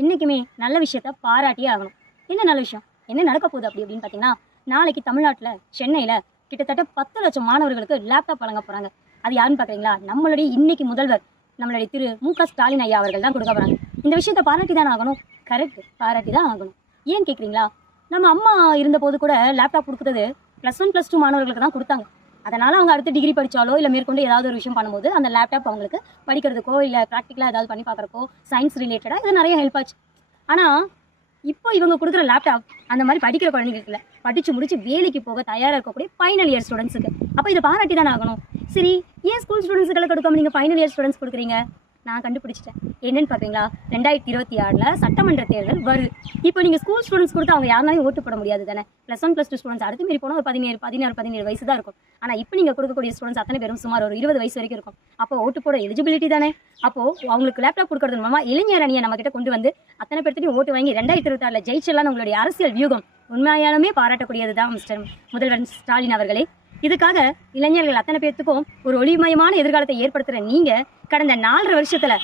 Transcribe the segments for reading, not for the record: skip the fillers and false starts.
என்றைக்குமே நல்ல விஷயத்த பாராட்டியே ஆகணும். என்ன நல்ல விஷயம், என்ன நடக்க போகுது அப்படின்னு பார்த்தீங்கன்னா, நாளைக்கு தமிழ்நாட்டில் சென்னையில் கிட்டத்தட்ட 10 லட்சம் மாணவர்களுக்கு லேப்டாப் வழங்க போகிறாங்க. அது யாருன்னு பார்க்குறீங்களா? நம்மளுடைய இன்னைக்கு முதல்வர் நம்மளுடைய திரு மு.க.ஸ்டாலின் ஐயா அவர்கள் தான் கொடுக்க போகிறாங்க. இந்த விஷயத்தை பாராட்டி தான் ஆகணும். கரெக்ட், பாராட்டி தான் ஆகணும். ஏன்னு கேட்குறீங்களா? நம்ம அம்மா இருந்தபோது கூட லேப்டாப் கொடுக்குறது +1 +2 மாணவர்களுக்கு தான் கொடுத்தாங்க. அதனால் அவங்க அடுத்து டிகிரி படித்தாலோ இல்லை மேற்கொண்டு ஏதாவது ஒரு விஷயம் பண்ணும்போது அந்த லேப்டாப் அவங்களுக்கு படிக்கிறதுக்கோ இல்லை ப்ராக்டிக்கலாக ஏதாவது பண்ணி பார்க்குறக்கோ சயின்ஸ் ரிலேட்டடாக இது நிறைய ஹெல்ப் ஆச்சு. ஆனால் இப்போ இவங்க கொடுக்குற லேப்டாப் அந்த மாதிரி படிக்கிற குழந்தைங்களுக்கு இல்லை, படித்து முடிச்சு வேலைக்கு போக தயாராக இருக்கக்கூடிய ஃபைனல் இயர் ஸ்டூடெண்ட்ஸுக்கு. அப்போ இதை பாராட்டி தானே ஆகணும். சரி, ஏன் ஸ்கூல் ஸ்டூடெண்ட்ஸுக்கெல்லாம் கொடுக்காம நீங்கள் ஃபைனல் இயர் ஸ்டூடெண்ட்ஸ் கொடுக்குறீங்க? நான் கண்டுபிடிச்சிட்டேன். என்னன்னு பார்த்தீங்களா, 2026 சட்டமன்ற தேர்தல் வருது. இப்போ நீங்கள் ஸ்கூல் ஸ்டூடெண்ட்ஸ் கொடுத்து அவங்க யாருனாலும் ஓட்டு போட முடியாது தானே. +1 +2 ஸ்டூடெண்ட்ஸ் அடுத்து மீறி போனால் ஒரு 17 வயசு தான் இருக்கும். ஆனால் இப்போ நீங்கள் கொடுக்கக்கூடிய ஸ்டூடெண்ட்ஸ் அத்தனை பேரும் சுமார் ஒரு 20 வயசு வரைக்கும் இருக்கும். அப்போ ஓட்டு போட எலிஜிபிலிட்டி தானே. அப்போது அவங்களுக்கு லேப்டாப் கொடுக்கறது மூலமாக இளைஞர் அணியை நம்மக்கிட்ட கொண்டு வந்து அத்தனை பேர்த்தையும் ஓட்டு வாங்கி 2026 ஜெயிச்செல்லாம் உங்களுடைய அரசியல் வியூகம் உண்மையாலுமே பாராட்டக்கூடியது தான் மிஸ்டர் முதல்வர் ஸ்டாலின் அவர்களே. இதுக்காக இளைஞர்கள் அத்தனை பேர்த்துக்கும் ஒரு ஒளிமயமான எதிர்காலத்தை ஏற்படுத்துகிற நீங்கள் கடந்த 4 வருஷத்துல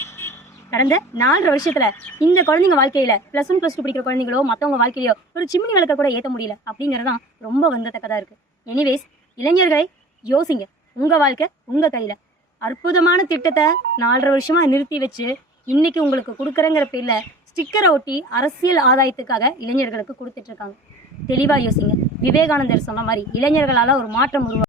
இந்த குழந்தைங்க வாழ்க்கையில +1 +2 படிக்கிற குழந்தைங்களோ மற்றவங்க வாழ்க்கையிலோ ஒரு சிம்னி விளக்க கூட ஏற்ற முடியல அப்படிங்கிறதான் ரொம்ப வருந்தத்தக்கதா இருக்கு. எனிவேஸ், இளைஞர்களை யோசிங்க, உங்க வாழ்க்கை உங்க கையில. அற்புதமான திட்டத்தை 4 வருஷமா நிறுத்தி வச்சு இன்னைக்கு உங்களுக்கு கொடுக்குறங்கிற பேர்ல ஸ்டிக்கரை ஒட்டி அரசியல் ஆதாயத்துக்காக இளைஞர்களுக்கு கொடுத்துட்டு இருக்காங்க. தெளிவா யோசிங்க. விவேகானந்தர் சொன்ன மாதிரி இளைஞர்களால ஒரு மாற்றம் உருவாகும்.